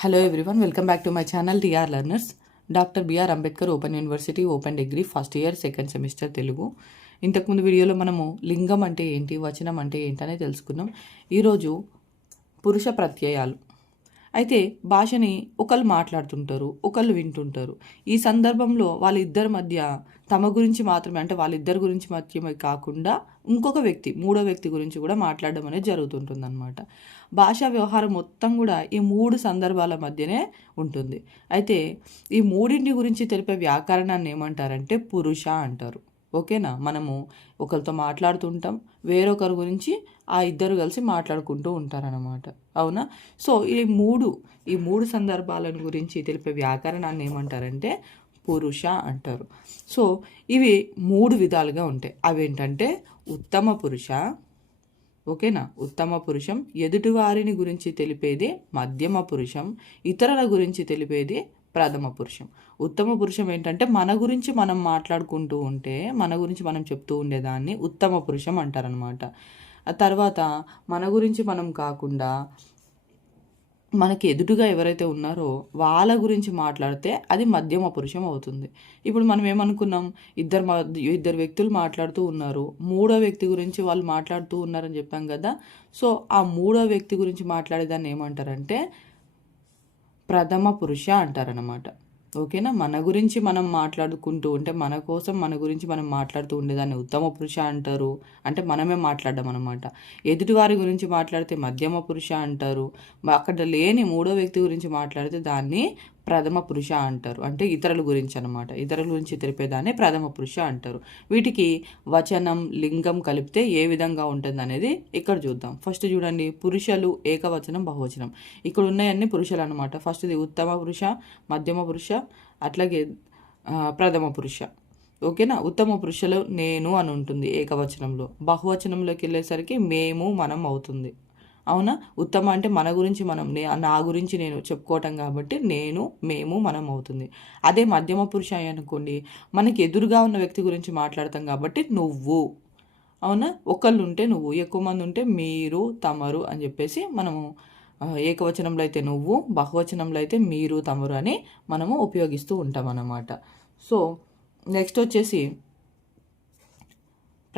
Hello everyone welcome back to my channel TR learners doctor BR Ambedkar open university open degree first year second semester Telugu ఇంతకుముందు వీడియోలో మనము లింగం అంటే ఏంటి వచనం అంటే ఏంటనే తెలుసుకున్నాం. ఈరోజు పురుష ప్రత్యయాలు. అయితే భాషని ఒకళ్ళు మాట్లాడుతుంటారు ఒకళ్ళు వింటుంటారు. ఈ సందర్భంలో వాళ్ళిద్దరి మధ్య తమ గురించి మాత్రమే అంటే వాళ్ళిద్దరి గురించి మాత్రమే కాకుండా ఇంకొక వ్యక్తి మూడో వ్యక్తి గురించి కూడా మాట్లాడడం అనేది జరుగుతుంటుందన్నమాట. భాషా వ్యవహారం మొత్తం కూడా ఈ మూడు సందర్భాల మధ్యనే ఉంటుంది. అయితే ఈ మూడింటి గురించి తెలిపే వ్యాకరణాన్ని ఏమంటారంటే పురుష అంటారు. ఓకేనా? మనము ఒకరితో మాట్లాడుతుంటాం వేరొకరి గురించి ఆ ఇద్దరు కలిసి మాట్లాడుకుంటూ ఉంటారనమాట అవునా? సో ఈ మూడు ఈ మూడు సందర్భాలను గురించి తెలిపే వ్యాకరణాన్ని ఏమంటారంటే పురుష అంటారు. సో ఇవి మూడు విధాలుగా ఉంటాయి. అవేంటంటే ఉత్తమ పురుష ఓకేనా? ఉత్తమ పురుషం ఎదుటివారిని గురించి తెలిపేది మధ్యమ పురుషం ఇతరుల గురించి తెలిపేది ప్రథమ పురుషం. ఉత్తమ పురుషం ఏంటంటే మన గురించి మనం మాట్లాడుకుంటూ ఉంటే మన గురించి మనం చెప్తూ ఉండేదాన్ని ఉత్తమ పురుషం అంటారనమాట తర్వాత మన గురించి మనం కాకుండా మనకి ఎదుటుగా ఎవరైతే ఉన్నారో వాళ్ళ గురించి మాట్లాడితే అది మధ్యమ పురుషం అవుతుంది. ఇప్పుడు మనం ఏమనుకున్నాం? ఇద్దరు ఇద్దరు వ్యక్తులు మాట్లాడుతూ ఉన్నారు. మూడో వ్యక్తి గురించి వాళ్ళు మాట్లాడుతూ ఉన్నారని చెప్పాం కదా. సో ఆ మూడో వ్యక్తి గురించి మాట్లాడేదాన్ని ఏమంటారంటే ప్రథమ పురుష అంటారనమాట ఓకేనా? మన గురించి మనం మాట్లాడుకుంటూ ఉంటే మన కోసం మన గురించి మనం మాట్లాడుతూ ఉండేదాన్ని ఉత్తమ పురుష అంటారు. అంటే మనమే మాట్లాడడం అనమాట ఎదుటివారి గురించి మాట్లాడితే మధ్యమ పురుష అంటారు. అక్కడ లేని మూడో వ్యక్తి గురించి మాట్లాడితే దాన్ని ప్రథమ పురుష అంటారు. అంటే ఇతరుల గురించి అనమాట ఇతరుల గురించి తెలిపేదాన్ని ప్రథమ పురుష అంటారు. వీటికి వచనం లింగం కలిపితే ఏ విధంగా ఉంటుంది అనేది ఇక్కడ చూద్దాం. ఫస్ట్ చూడండి. పురుషులు ఏకవచనం బహువచనం. ఇక్కడ ఉన్నాయన్నీ పురుషులు అనమాట ఫస్ట్ది ఉత్తమ పురుష మధ్యమ పురుష అట్లాగే ప్రథమ పురుష. ఓకేనా? ఉత్తమ పురుషులు నేను అని ఉంటుంది ఏకవచనంలో. బహువచనంలోకి వెళ్ళేసరికి మేము మనం అవుతుంది. అవునా? ఉత్తమ అంటే మన గురించి మనం నా గురించి నేను చెప్పుకోవటం కాబట్టి నేను మేము మనం అవుతుంది. అదే మధ్యమ పురుష అనుకోండి మనకి ఎదురుగా ఉన్న వ్యక్తి గురించి మాట్లాడతాం కాబట్టి నువ్వు. అవునా? ఒకళ్ళు ఉంటే నువ్వు ఎక్కువ మంది ఉంటే మీరు తమరు అని చెప్పేసి మనము ఏకవచనంలో అయితే నువ్వు బహువచనంలో అయితే మీరు తమరు అని మనము ఉపయోగిస్తూ ఉంటాం అన్నమాట సో నెక్స్ట్ వచ్చేసి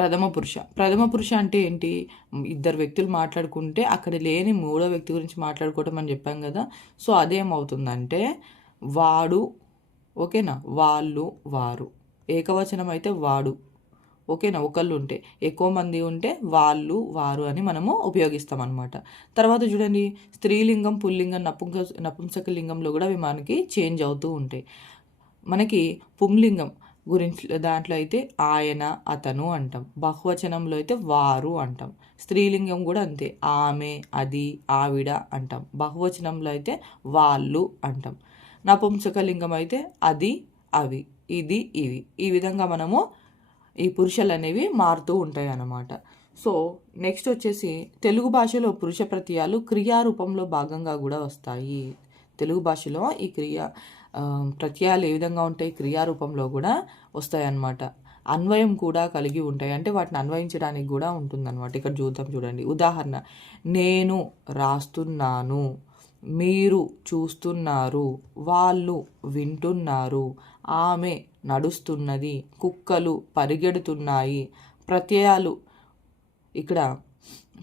ప్రథమ పురుష. ప్రథమ పురుష అంటే ఏంటి? ఇద్దరు వ్యక్తులు మాట్లాడుకుంటే అక్కడ లేని మూడో వ్యక్తి గురించి మాట్లాడుకోవటం అని చెప్పాం కదా. సో అదేమవుతుందంటే వాడు ఓకేనా? వాళ్ళు వారు. ఏకవచనం అయితే వాడు. ఓకేనా? ఒకళ్ళు ఉంటే. ఎక్కువ మంది ఉంటే వాళ్ళు వారు అని మనము ఉపయోగిస్తాం అనమాట తర్వాత చూడండి. స్త్రీలింగం పుల్లింగం నపుంస నపుంసక లింగంలో కూడా అవి మనకి చేంజ్ అవుతూ ఉంటాయి. మనకి పుంలింగం గురించి దాంట్లో అయితే ఆయన అతను అంటాం. బహువచనంలో అయితే వారు అంటాం. స్త్రీలింగం కూడా అంతే. ఆమె అది ఆవిడ అంటాం. బహువచనంలో అయితే వాళ్ళు అంటాం. నపుంసకలింగం అయితే అది అవి ఇది ఇవి. ఈ విధంగా మనము ఈ పురుషులు అనేవి మారుతూ ఉంటాయి అన్నమాట సో నెక్స్ట్ వచ్చేసి తెలుగు భాషలో పురుష ప్రత్యయాలు క్రియారూపంలో భాగంగా కూడా వస్తాయి. తెలుగు భాషలో ఈ క్రియ ప్రత్యయాలు ఏ విధంగా ఉంటాయి? క్రియారూపంలో కూడా వస్తాయన్నమాట. అన్వయం కూడా కలిగి ఉంటాయి. అంటే వాటిని అన్వయించడానికి కూడా ఉంటుందన్నమాట. ఇక్కడ చూద్దాం చూడండి. ఉదాహరణ నేను రాస్తున్నాను మీరు చూస్తున్నారు వాళ్ళు వింటున్నారు ఆమె నడుస్తున్నది కుక్కలు పరిగెడుతున్నాయి ప్రత్యయాలు ఇక్కడ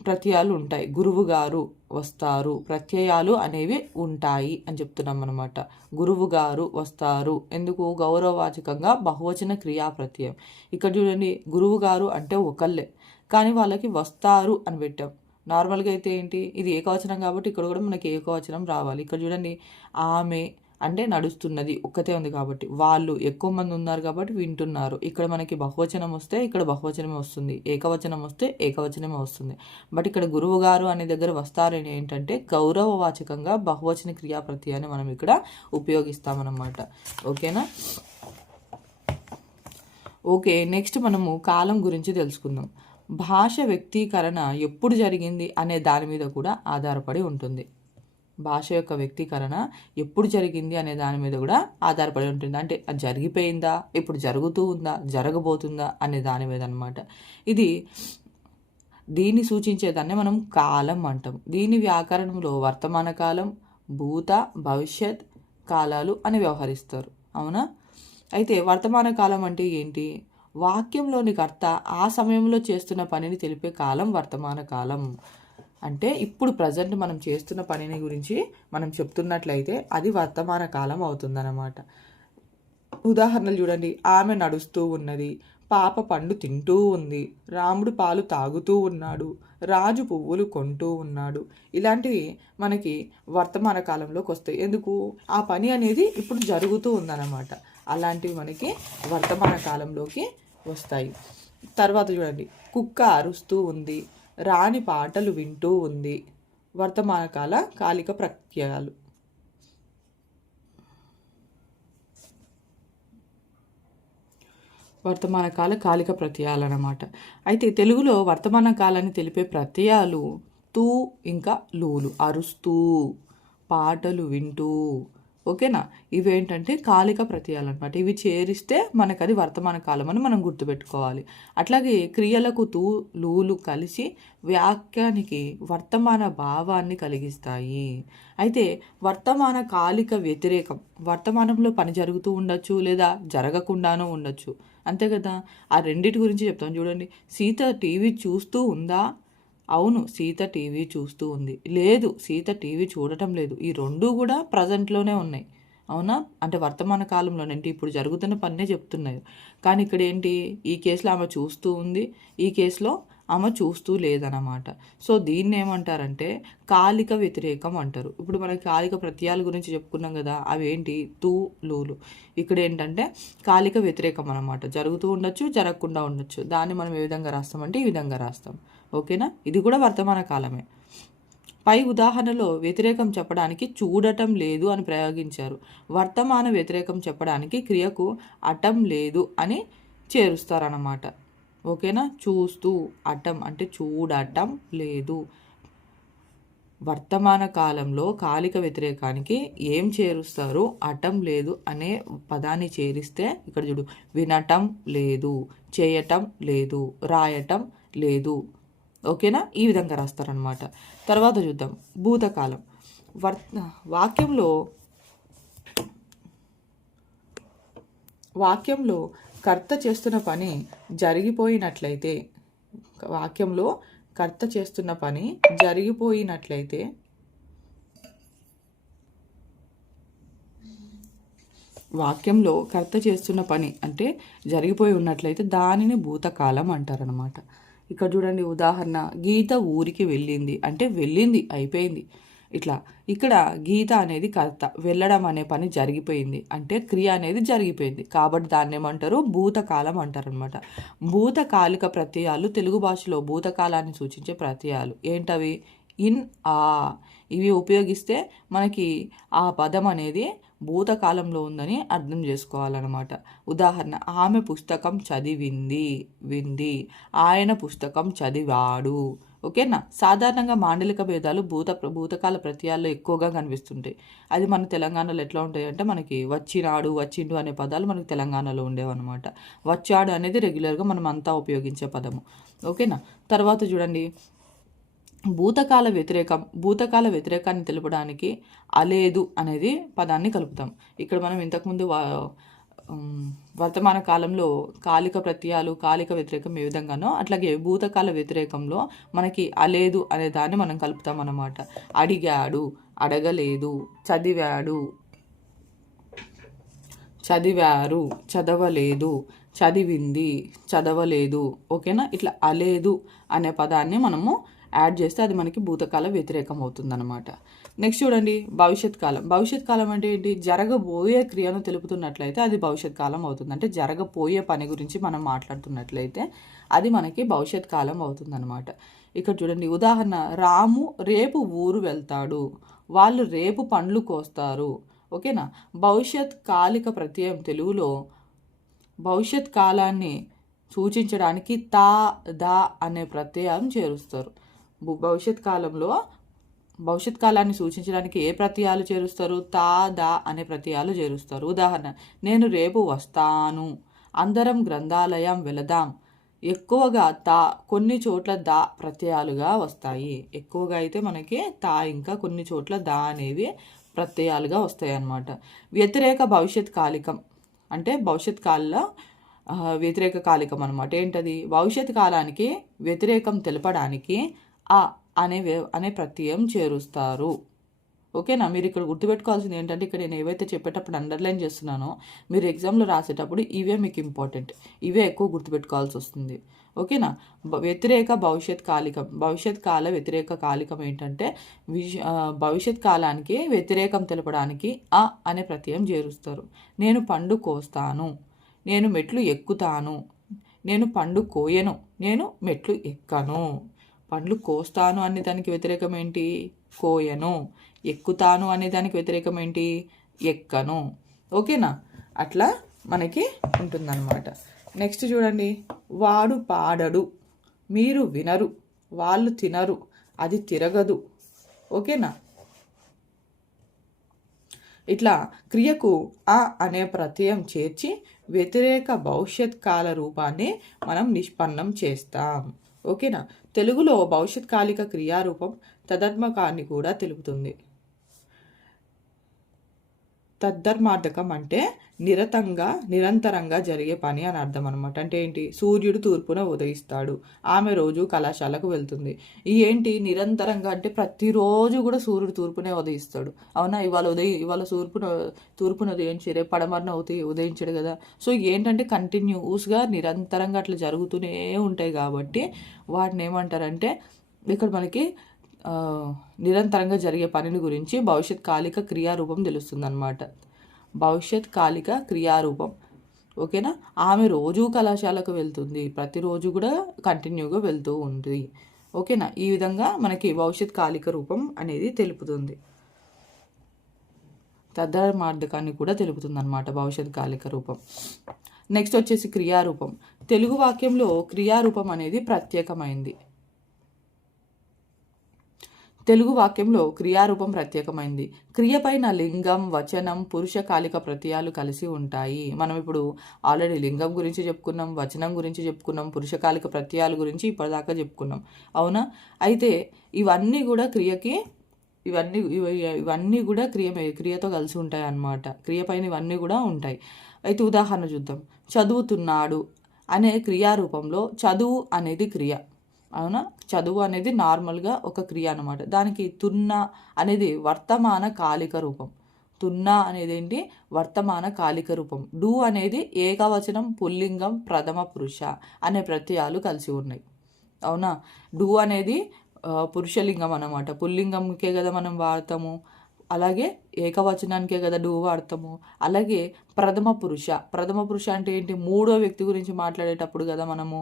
ప్రత్యయాలు ఉంటాయి. గురువు గారు వస్తారు. ప్రత్యయాలు అనేవి ఉంటాయి అని చెప్తున్నాం అనమాట గురువు గారు వస్తారు. ఎందుకు? గౌరవవాచకంగా బహువచన క్రియా ప్రత్యయం ఇక్కడ చూడండి గురువు గారు అంటే ఒకళ్ళే. కానీ వాళ్ళకి వస్తారు అని పెట్టాం. నార్మల్గా అయితే ఏంటి? ఇది ఏకవచనం కాబట్టి ఇక్కడ కూడా మనకి ఏకవచనం రావాలి. ఇక్కడ చూడండి ఆమె అంటే నడుస్తున్నది ఒక్కతే ఉంది కాబట్టి. వాళ్ళు ఎక్కువ మంది ఉన్నారు కాబట్టి వింటున్నారు. ఇక్కడ మనకి బహువచనం వస్తే ఇక్కడ బహువచనమే వస్తుంది. ఏకవచనం వస్తే ఏకవచనమే వస్తుంది. బట్ ఇక్కడ గురువు గారు అనే దగ్గర వస్తారని ఏంటంటే గౌరవవాచకంగా బహువచన క్రియాప్రత్యయాన్ని మనం ఇక్కడ ఉపయోగిస్తామన్నమాట. ఓకేనా? ఓకే నెక్స్ట్ మనము కాలం గురించి తెలుసుకుందాం. భాష వ్యక్తీకరణ ఎప్పుడు జరిగింది అనే దాని మీద కూడా ఆధారపడి ఉంటుంది. భాష యొక్క వ్యక్తీకరణ ఎప్పుడు జరిగింది అనే దాని మీద కూడా ఆధారపడి ఉంటుంది. అంటే అది జరిగిపోయిందా? ఇప్పుడు జరుగుతూ ఉందా? జరగబోతుందా? అనే దాని మీద అనమాట ఇది దీన్ని సూచించేదాన్ని మనం కాలం అంటాం. దీని వ్యాకరణంలో వర్తమాన కాలం భూత భవిష్యత్ కాలాలు అని వ్యవహరిస్తారు. అవునా? అయితే వర్తమాన కాలం అంటే ఏంటి? వాక్యంలోని కర్త ఆ సమయంలో చేస్తున్న పనిని తెలిపే కాలం వర్తమాన కాలం. అంటే ఇప్పుడు ప్రజెంట్ మనం చేస్తున్న పనిని గురించి మనం చెప్తున్నట్లయితే అది వర్తమాన కాలం అవుతుందన్నమాట. ఉదాహరణలు చూడండి. ఆమె నడుస్తూ ఉన్నది. పాప పండు తింటూ ఉంది. రాముడు పాలు తాగుతూ ఉన్నాడు. రాజు పువ్వులు కొంటూ ఉన్నాడు. ఇలాంటివి మనకి వర్తమాన కాలంలోకి వస్తాయి. ఎందుకు? ఆ పని అనేది ఇప్పుడు జరుగుతూ ఉందన్నమాట. అలాంటివి మనకి వర్తమాన కాలంలోకి వస్తాయి. తర్వాత చూడండి. కుక్క అరుస్తూ ఉంది. రాణి పాటలు వింటూ ఉంది. వర్తమానకాల కాలిక ప్రత్యయాలు వర్తమాన కాల కాలిక ప్రత్యయాలు అన్నమాట. అయితే తెలుగులో వర్తమాన కాలాన్ని తెలిపే ప్రత్యయాలు తూ ఇంకా లూలు. అరుస్తూ పాటలు వింటూ ఓకేనా? ఇవేంటంటే కాలిక ప్రత్యయాలు అనమాట ఇవి చేరిస్తే మనకు అది వర్తమాన కాలం అని మనం గుర్తుపెట్టుకోవాలి. అట్లాగే క్రియలకు తూ లూలు కలిసి వాక్యానికి వర్తమాన భావాన్ని కలిగిస్తాయి. అయితే వర్తమాన కాలిక వ్యతిరేకం వర్తమానంలో పని జరుగుతూ ఉండొచ్చు లేదా జరగకుండానూ ఉండొచ్చు. అంతే కదా? ఆ రెండిటి గురించి చెప్తాను చూడండి. సీత టీవీ చూస్తూ ఉందా? అవును సీత టీవీ చూస్తూ ఉంది. లేదు సీత టీవీ చూడటం లేదు. ఈ రెండు కూడా ప్రజెంట్లోనే ఉన్నాయి. అవునా? అంటే వర్తమాన కాలంలోనంటే ఇప్పుడు జరుగుతున్న పన్నే చెప్తున్నాయి కానీ ఇక్కడ ఏంటి? ఈ కేసులో ఆమె చూస్తూ ఉంది. ఈ కేసులో ఆమె చూస్తూ లేదన్నమాట. సో దీన్ని ఏమంటారంటే కాలిక వ్యతిరేకం అంటారు. ఇప్పుడు మనకి కాలిక ప్రత్యయాల గురించి చెప్పుకున్నాం కదా అవి ఏంటి? తూ లూలు. ఇక్కడ ఏంటంటే కాలిక వ్యతిరేకం అనమాట జరుగుతూ ఉండొచ్చు జరగకుండా ఉండొచ్చు. దాన్ని మనం ఏ విధంగా రాస్తామంటే ఈ విధంగా రాస్తాం. ఓకేనా? ఇది కూడా వర్తమాన కాలమే. పై ఉదాహరణలో వ్యతిరేకం చెప్పడానికి చూడటం లేదు అని ప్రయోగించారు. వర్తమాన వ్యతిరేకం చెప్పడానికి క్రియకు అటం లేదు అని చేరుస్తారన్నమాట. ఓకేనా? చూస్తూ అటం అంటే చూడటం లేదు. వర్తమాన కాలంలో కాలిక వ్యతిరేకానికి ఏం చేరుస్తారు? అటం లేదు అనే పదాన్ని చేరిస్తే ఇక్కడ చూడు వినటం లేదు చేయటం లేదు రాయటం లేదు. ఓకేనా? ఈ విధంగా రాస్తారనమాట తర్వాత చూద్దాం. భూతకాలం. వర్ వాక్యంలో వాక్యంలో కర్త చేస్తున్న పని జరిగిపోయినట్లయితే వాక్యంలో కర్త చేస్తున్న పని జరిగిపోయినట్లయితే వాక్యంలో కర్త చేస్తున్న పని అంటే జరిగిపోయి ఉన్నట్లయితే దానిని భూతకాలం అంటారనమాట ఇక్కడ చూడండి ఉదాహరణ. గీత ఊరికి వెళ్ళింది. అంటే వెళ్ళింది అయిపోయింది. ఇట్లా ఇక్కడ గీత అనేది కర్త వెళ్ళడం అనే పని జరిగిపోయింది. అంటే క్రియ అనేది జరిగిపోయింది. కాబట్టి దాన్ని ఏమంటారు? భూతకాలం అంటారు అనమాట భూతకాలిక ప్రత్యయాలు తెలుగు భాషలో భూతకాలాన్ని సూచించే ప్రత్యయాలు. ఏంటవి? ఇన్ ఆ. ఇవి ఉపయోగిస్తే మనకి ఆ పదం అనేది భూతకాలంలో ఉందని అర్థం చేసుకోవాలన్నమాట. ఉదాహరణ ఆమె పుస్తకం చదివింది వింది ఆయన పుస్తకం చదివాడు. ఓకేనా? సాధారణంగా మాండలిక భేదాలు భూత భూతకాల ప్రత్యయాల్లో ఎక్కువగా కనిపిస్తుంటాయి. అది మన తెలంగాణలో ఎట్లా ఉంటాయి అంటే మనకి వచ్చినాడు వచ్చిండు అనే పదాలు మనకి తెలంగాణలో ఉండేవన్నమాట. వచ్చాడు అనేది రెగ్యులర్గా మనం అంతా ఉపయోగించే పదము. ఓకేనా? తర్వాత చూడండి. భూతకాల వ్యతిరేకం భూతకాల వ్యతిరేకాన్ని తెలపడానికి అలేదు అనేది పదాన్ని కలుపుతాం. ఇక్కడ మనం ఇంతకుముందు వర్తమాన కాలంలో కాలిక ప్రత్యయాలు కాలిక వ్యతిరేకం ఏ విధంగానో అట్లాగే భూతకాల వ్యతిరేకంలో మనకి అలేదు అనే దాన్ని మనం కలుపుతాం అన్నమాట. అడిగాడు అడగలేదు చదివాడు చదివారు చదవలేదు చదివింది చదవలేదు ఓకేనా? ఇట్లా అలేదు అనే పదాన్ని మనము యాడ్ చేస్తే అది మనకి భూతకాల వ్యతిరేకం అవుతుందన్నమాట. నెక్స్ట్ చూడండి భవిష్యత్ కాలం. భవిష్యత్ కాలం అంటే ఏంటి? జరగబోయే క్రియను తెలుపుతున్నట్లయితే అది భవిష్యత్ కాలం అవుతుంది. అంటే జరగబోయే పని గురించి మనం మాట్లాడుతున్నట్లయితే అది మనకి భవిష్యత్ కాలం అవుతుందన్నమాట. ఇక్కడ చూడండి ఉదాహరణ రాము రేపు ఊరు వెళ్తాడు. వాళ్ళు రేపు పండ్లు కోస్తారు. ఓకేనా? భవిష్యత్ కాలిక ప్రత్యయం తెలుగులో భవిష్యత్ కాలాన్ని సూచించడానికి తా దా అనే ప్రత్యయం చేరుస్తారు. భవిష్యత్ కాలంలో భవిష్యత్ కాలాన్ని సూచించడానికి ఏ ప్రత్యయాలు చేరుస్తారు? తా దా అనే ప్రత్యయాలు చేరుస్తారు. ఉదాహరణ నేను రేపు వస్తాను. అందరం గ్రంథాలయం వెళదాం. ఎక్కువగా తా కొన్ని చోట్ల దా ప్రత్యయాలుగా వస్తాయి. ఎక్కువగా అయితే మనకి తా ఇంకా కొన్ని చోట్ల దా అనేవి ప్రత్యయాలుగా వస్తాయి అన్నమాట వ్యతిరేక భవిష్యత్ కాలికం అంటే భవిష్యత్ కాలంలో వ్యతిరేక కాలికం అనమాట ఏంటది? భవిష్యత్ కాలానికి వ్యతిరేకం తెలపడానికి ఆ అనే అనే ప్రత్యయం చేరుస్తారు. ఓకేనా? మీరు ఇక్కడ గుర్తుపెట్టుకోవాల్సింది ఏంటంటే ఇక్కడ నేను ఏవైతే చెప్పేటప్పుడు అండర్లైన్ చేస్తున్నానో మీరు ఎగ్జామ్లో రాసేటప్పుడు ఇవే మీకు ఇంపార్టెంట్ ఇవే ఎక్కువ గుర్తుపెట్టుకోవాల్సి వస్తుంది. ఓకేనా? వ్యతిరేక భవిష్యత్ కాలికం భవిష్యత్ కాల వ్యతిరేక కాలికం ఏంటంటే విష భవిష్యత్ కాలానికి వ్యతిరేకం తెలపడానికి ఆ అనే ప్రత్యయం చేరుస్తారు. నేను పండు కోస్తాను. నేను మెట్లు ఎక్కుతాను. నేను పండు కోయను. నేను మెట్లు ఎక్కను. పండ్లు కోస్తాను అనే దానికి వ్యతిరేకం ఏంటి? కోయను. ఎక్కుతాను అనే దానికి వ్యతిరేకం ఏంటి? ఎక్కను. ఓకేనా? అట్లా మనకి ఉంటుందన్నమాట. నెక్స్ట్ చూడండి. వాడు పాడడు. మీరు వినరు. వాళ్ళు తినరు. అది తిరగదు. ఓకేనా? ఇట్లా క్రియకు ఆ అనే ప్రత్యయం చేర్చి వ్యతిరేక భవిష్యత్ కాల రూపాన్ని మనం నిష్పన్నం చేస్తాం. ఓకేనా? తెలుగులో భవిష్యత్ కాలిక క్రియారూపం తదత్మకాన్ని కూడా తెలుపుతుంది. తద్ధర్మార్థకం అంటే నిరతంగా నిరంతరంగా జరిగే పని అని అర్థం అనమాట అంటే ఏంటి? సూర్యుడు తూర్పున ఉదయిస్తాడు. ఆమె రోజు కళాశాలకు వెళ్తుంది. ఈ ఏంటి? నిరంతరంగా అంటే ప్రతిరోజు కూడా సూర్యుడు తూర్పునే ఉదయిస్తాడు. అవునా? ఇవాళ ఉదయం ఇవాళ తూర్పున తూర్పున ఉదయించి రేపు పడమరన ఉదయి ఉదయించాడు కదా. సో ఏంటంటే కంటిన్యూస్గా నిరంతరంగా అట్లా జరుగుతూనే ఉంటాయి కాబట్టి వాటిని ఏమంటారంటే ఇక్కడ మనకి నిరంతరంగా జరిగే పనిని గురించి భవిష్యత్ కాలిక క్రియారూపం తెలుస్తుందన్నమాట. భవిష్యత్ కాలిక క్రియారూపం. ఓకేనా? ఆమె రోజు కళాశాలకు వెళ్తుంది. ప్రతిరోజు కూడా కంటిన్యూగా వెళ్తూ ఉంది. ఓకేనా? ఈ విధంగా మనకి భవిష్యత్ కాలిక రూపం అనేది తెలుపుతుంది. తద్ధర్మార్థకాన్ని కూడా తెలుపుతుంది అనమాట భవిష్యత్ కాలిక రూపం. నెక్స్ట్ వచ్చేసి క్రియారూపం. తెలుగు వాక్యంలో క్రియారూపం అనేది ప్రత్యేకమైంది. తెలుగు వాక్యంలో క్రియారూపం ప్రత్యేకమైంది. క్రియపైన లింగం వచనం పురుష కాలిక ప్రత్యయాలు కలిసి ఉంటాయి. మనం ఇప్పుడు ఆల్రెడీ లింగం గురించి చెప్పుకున్నాం వచనం గురించి చెప్పుకున్నాం పురుషకాలిక ప్రత్యయాల గురించి ఇప్పటిదాకా చెప్పుకున్నాం. అవునా? అయితే ఇవన్నీ కూడా క్రియకి ఇవన్నీ ఇవన్నీ కూడా క్రియ క్రియతో కలిసి ఉంటాయి అన్నమాట. క్రియపైన ఇవన్నీ కూడా ఉంటాయి. అయితే ఉదాహరణ చూద్దాం. చదువుతున్నాడు అనే క్రియారూపంలో చదువు అనేది క్రియ. అవునా? చదువు అనేది నార్మల్గా ఒక క్రియ అనమాట దానికి తున్న అనేది వర్తమాన కాలిక రూపం. తున్న అనేది ఏంటి వర్తమాన కాలిక రూపం. డు అనేది ఏకవచనం పుల్లింగం ప్రథమ పురుష అనే ప్రత్యయాలు కలిసి ఉన్నాయి. అవునా? డు అనేది పురుషలింగం అనమాట పుల్లింగంకే కదా మనం వాడతాము. అలాగే ఏకవచనానికే కదా డూ వాడతాము అలాగే ప్రథమ పురుష. ప్రథమ పురుష అంటే ఏంటి? మూడో వ్యక్తి గురించి మాట్లాడేటప్పుడు కదా మనము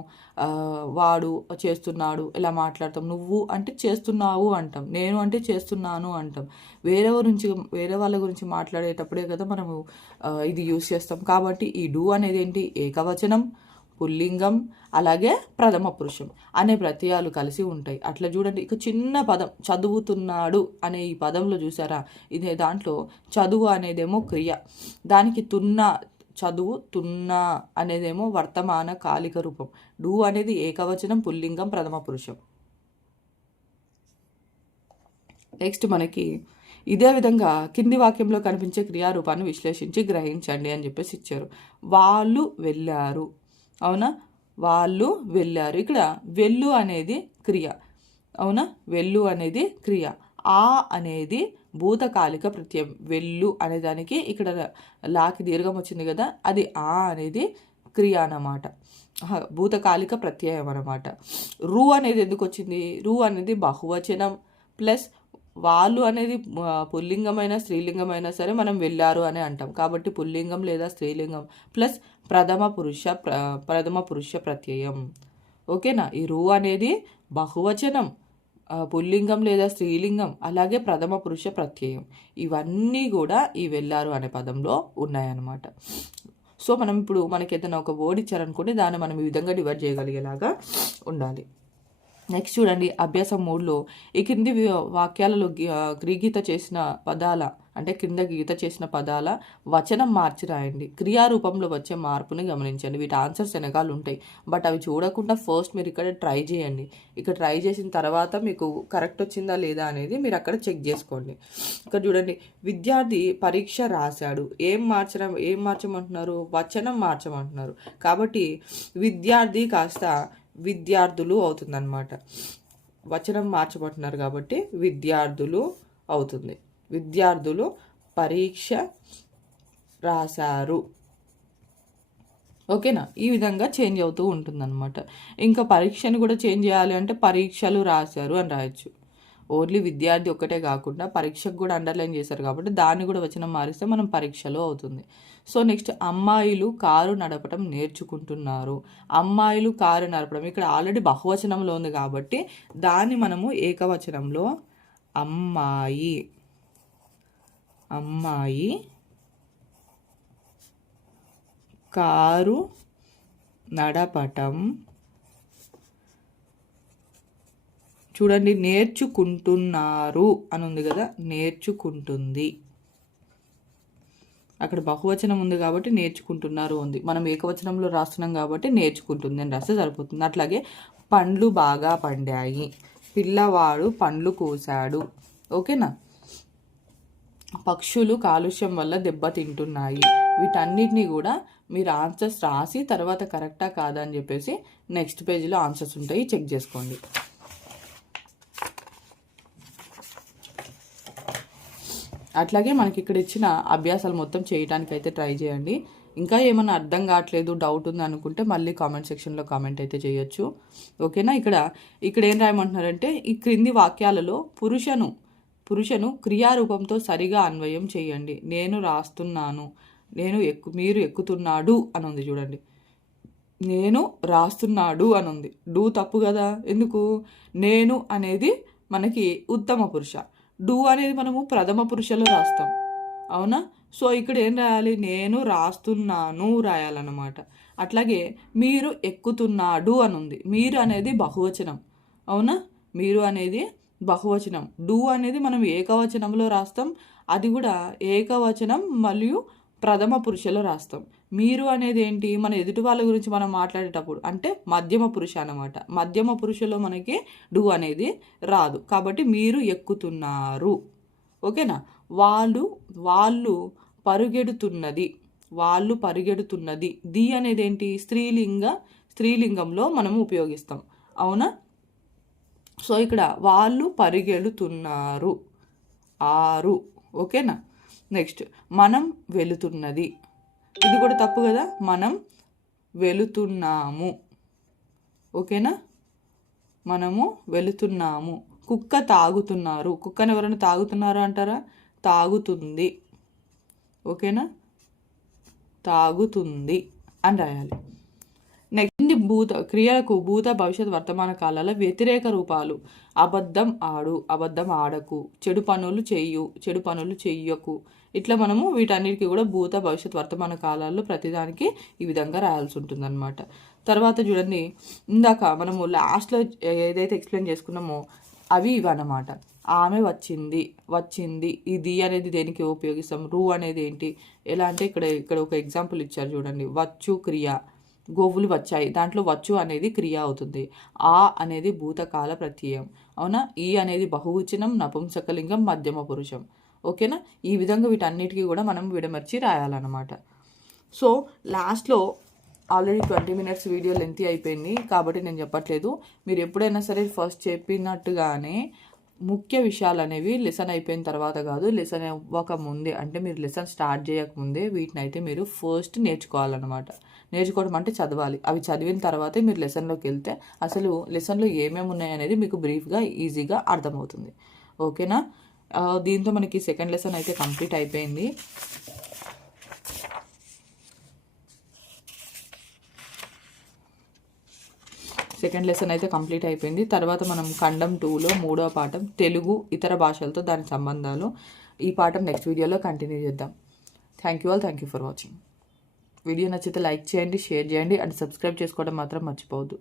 వాడు చేస్తున్నాడు ఇలా మాట్లాడతాం. నువ్వు అంటే చేస్తున్నావు అంటాం. నేను అంటే చేస్తున్నాను అంటాం. వేరే గురించి వేరే వాళ్ళ గురించి మాట్లాడేటప్పుడే కదా మనము ఇది యూస్ చేస్తాం. కాబట్టి ఈ డూ అనేది ఏంటి? ఏకవచనం. పుల్లింగం అలాగే ప్రథమ పురుషం అనే ప్రత్యయాలు కలిసి ఉంటాయి. అట్లా చూడండి ఇక చిన్న పదం చదువుతున్నాడు అనే ఈ పదంలో చూసారా? ఇదే దాంట్లో చదువు అనేదేమో క్రియ దానికి తున్న చదువు తున్న అనేదేమో వర్తమాన కాలిక రూపం. డు అనేది ఏకవచనం పుల్లింగం ప్రథమ పురుషం. నెక్స్ట్ మనకి ఇదే విధంగా కింది వాక్యంలో కనిపించే క్రియారూపాన్ని విశ్లేషించి గ్రహించండి అని చెప్పేసి ఇచ్చారు. వాళ్ళు వెళ్ళారు. అవునా? వాళ్ళు వెళ్ళారు. ఇక్కడ వెళ్ళు అనేది క్రియ. అవునా? వెళ్ళు అనేది క్రియ. ఆ అనేది భూతకాలిక ప్రత్యయం. వెళ్ళు అనే దానికి ఇక్కడ లాకి దీర్ఘం వచ్చింది కదా అది ఆ అనేది క్రియ అన్నమాట. భూతకాలిక ప్రత్యయం అనమాట రు అనేది ఎందుకు వచ్చింది? రు అనేది బహువచనం ప్లస్ వాళ్ళు అనేది పుల్లింగమైన స్త్రీలింగమైనా సరే మనం వెళ్ళారు అని అంటాం. కాబట్టి పుల్లింగం లేదా స్త్రీలింగం ప్లస్ ప్రథమ పురుష ప్రథమ పురుష ప్రత్యయం. ఓకేనా? ఈ రు అనేది బహువచనం. పుల్లింగం లేదా స్త్రీలింగం అలాగే ప్రథమ పురుష ప్రత్యయం. ఇవన్నీ కూడా ఈ వెళ్ళారు అనే పదంలో ఉన్నాయన్నమాట. సో మనం ఇప్పుడు మనకి ఏదైనా ఒక వర్డ్ ఇచ్చారనుకోండి దాన్ని మనం ఈ విధంగా డివైడ్ చేయగలిగేలాగా ఉండాలి. నెక్స్ట్ చూడండి అభ్యాసం మూడులో. ఈ కింది వాక్యాలలో గ్రీగీత చేసిన పదాల అంటే కింద గీత చేసిన పదాల వచనం మార్చి రాయండి. క్రియారూపంలో వచ్చే మార్పుని గమనించండి. వీటి ఆన్సర్స్ వెనకాల ఉంటాయి. బట్ అవి చూడకుండా ఫస్ట్ మీరు ఇక్కడ ట్రై చేయండి. ఇక్కడ ట్రై చేసిన తర్వాత మీకు కరెక్ట్ వచ్చిందా లేదా అనేది మీరు అక్కడ చెక్ చేసుకోండి. ఇక్కడ చూడండి విద్యార్థి పరీక్ష రాశాడు. ఏం మార్చడం ఏం మార్చమంటున్నారు? వచనం మార్చమంటున్నారు. కాబట్టి విద్యార్థి కాస్త విద్యార్థులు అవుతుందన్నమాట. వచనం మార్చబడుతున్నారు కాబట్టి విద్యార్థులు అవుతుంది. విద్యార్థులు పరీక్ష రాశారు. ఓకేనా? ఈ విధంగా చేంజ్ అవుతూ ఉంటుందన్నమాట. ఇంకా పరీక్షను కూడా చేంజ్ చేయాలి అంటే పరీక్షలు రాశారు అని రాయొచ్చు. ఓన్లీ విద్యార్థి ఒక్కటే కాకుండా పరీక్షకు కూడా అండర్లైన్ చేశారు కాబట్టి దాన్ని కూడా వచనం మారిస్తే మనం పరీక్షలో అవుతుంది. సో నెక్స్ట్ అమ్మాయిలు కారు నడపడం నేర్చుకుంటున్నారు. అమ్మాయిలు కారు నడపడం ఇక్కడ ఆల్రెడీ బహువచనంలో ఉంది కాబట్టి దాన్ని మనము ఏకవచనంలో అమ్మాయి అమ్మాయి కారు నడపటం చూడండి నేర్చుకుంటున్నారు అని ఉంది కదా నేర్చుకుంటుంది. అక్కడ బహువచనం ఉంది కాబట్టి నేర్చుకుంటున్నారు ఉంది. మనం ఏకవచనంలో రాస్తున్నాం కాబట్టి నేర్చుకుంటుంది అని రాస్తే సరిపోతుంది. అట్లాగే పండ్లు బాగా పండాయి. పిల్లవాడు పండ్లు కోసాడు. ఓకేనా? పక్షులు కాలుష్యం వల్ల దెబ్బతింటున్నాయి వీటన్నిటిని కూడా మీరు ఆన్సర్స్ రాసి తర్వాత కరెక్టా కాదా అని చెప్పేసి నెక్స్ట్ పేజీలో ఆన్సర్స్ ఉంటాయి. చెక్ చేసుకోండి. అట్లాగే మనకి ఇక్కడ ఇచ్చిన అభ్యాసాలు మొత్తం చేయడానికి అయితే ట్రై చేయండి. ఇంకా ఏమైనా అర్థం కావట్లేదు డౌట్ ఉంది అనుకుంటే మళ్ళీ కామెంట్ సెక్షన్లో కామెంట్ అయితే చేయొచ్చు. ఓకేనా? ఇక్కడ ఇక్కడ ఏం రాయమంటున్నారంటే ఈ క్రింది వాక్యాలలో పురుషను పురుషను క్రియారూపంతో సరిగా అన్వయం చేయండి. నేను రాస్తున్నాను నేను ఎక్కు మీరు ఎక్కుతున్నాడు అని ఉంది చూడండి. నేను రాస్తున్నాడు అని ఉంది డూ తప్పు కదా? ఎందుకు? నేను అనేది మనకి ఉత్తమ పురుష. డూ అనేది మనము ప్రథమ పురుషలో రాస్తాం. అవునా? సో ఇక్కడ ఏం రాయాలి? నేను రాస్తున్నాను రాయాలన్నమాట. అట్లాగే మీరు ఎక్కుతున్నాడు అని ఉంది మీరు అనేది బహువచనం. అవునా? మీరు అనేది బహువచనం. డూ అనేది మనం ఏకవచనంలో రాస్తాం. అది కూడా ఏకవచనం మరియు ప్రథమ పురుషలో రాస్తాం. మీరు అనేది ఏంటి? మన ఎదుటి వాళ్ళ గురించి మనం మాట్లాడేటప్పుడు అంటే మధ్యమ పురుష అన్నమాట. మధ్యమ పురుషుల్లో మనకి డు అనేది రాదు. కాబట్టి మీరు ఎక్కుతున్నారు. ఓకేనా? వాళ్ళు వాళ్ళు పరుగెడుతున్నది. వాళ్ళు పరిగెడుతున్నది. ది అనేది ఏంటి? స్త్రీలింగ స్త్రీలింగంలో మనము ఉపయోగిస్తాం. అవునా? సో ఇక్కడ వాళ్ళు పరిగెడుతున్నారు. ఆరు. ఓకేనా? నెక్స్ట్ మనం వెళుతున్నది. ఇది కూడా తప్పు కదా? మనం వెళుతున్నాము. ఓకేనా? మనము వెళుతున్నాము. కుక్క తాగుతున్నారు. కుక్కని ఎవరైనా తాగుతున్నారు అంటారా? తాగుతుంది. ఓకేనా? తాగుతుంది అని రాయాలి. నెక్స్ట్ భూత క్రియలకు భూత భవిష్యత్ వర్తమాన కాలాల వ్యతిరేక రూపాలు. అబద్ధం ఆడు అబద్ధం ఆడకు. చెడు పనులు చెయ్యు చెడు పనులు చెయ్యకు. ఇట్లా మనము వీటన్నిటికీ కూడా భూత భవిష్యత్ వర్తమాన కాలాల్లో ప్రతిదానికి ఈ విధంగా రాయాల్సి ఉంటుందన్నమాట. తర్వాత చూడండి ఇందాక మనము లాస్ట్లో ఏదైతే ఎక్స్ప్లెయిన్ చేసుకున్నామో అవి ఇవన్నమాట. ఆమె వచ్చింది వచ్చింది ఇది అనేది దేనికి ఉపయోగిస్తాం రూ అనేది ఏంటి ఎలా అంటే ఇక్కడ ఇక్కడ ఒక ఎగ్జాంపుల్ ఇచ్చారు చూడండి వచ్చు క్రియ గోవులు వచ్చాయి దాంట్లో వచ్చు అనేది క్రియ అవుతుంది ఆ అనేది భూతకాల ప్రత్యయం అవునా? ఈ అనేది బహువచనం నపుంసకలింగం మధ్యమ పురుషం. ఓకేనా? ఈ విధంగా వీటన్నిటికీ కూడా మనం విడమర్చి రాయాలన్నమాట. సో లాస్ట్లో already twenty minutes video length అయిపోయింది కాబట్టి నేను చెప్పట్లేదు. మీరు ఎప్పుడైనా సరే ఫస్ట్ చెప్పినట్టుగానే ముఖ్య విషయాలు అనేవి లెసన్ అయిపోయిన తర్వాత కాదు లెసన్ అవ్వక ముందే అంటే మీరు లెసన్ స్టార్ట్ చేయకముందే వీటిని అయితే మీరు ఫస్ట్ నేర్చుకోవాలన్నమాట. నేర్చుకోవడం అంటే చదవాలి. అవి చదివిన తర్వాతే మీరు లెసన్లోకి వెళ్తే అసలు లెసన్లో ఏమేమి ఉన్నాయనేది మీకు బ్రీఫ్గా ఈజీగా అర్థమవుతుంది. ఓకేనా? దీంతో మనకి సెకండ్ లెసన్ అయితే కంప్లీట్ అయిపోయింది. సెకండ్ లెసన్ అయితే కంప్లీట్ అయిపోయింది. తర్వాత మనం ఖండం టూలో మూడో పాఠం తెలుగు ఇతర భాషలతో దాని సంబంధాలు ఈ పాఠం నెక్స్ట్ వీడియోలో కంటిన్యూ చేద్దాం. Thank you all thank you for watching video నచ్చితే లైక్ చేయండి షేర్ చేయండి అండ్ సబ్స్క్రైబ్ చేసుకోవడం మాత్రం మర్చిపోవద్దు.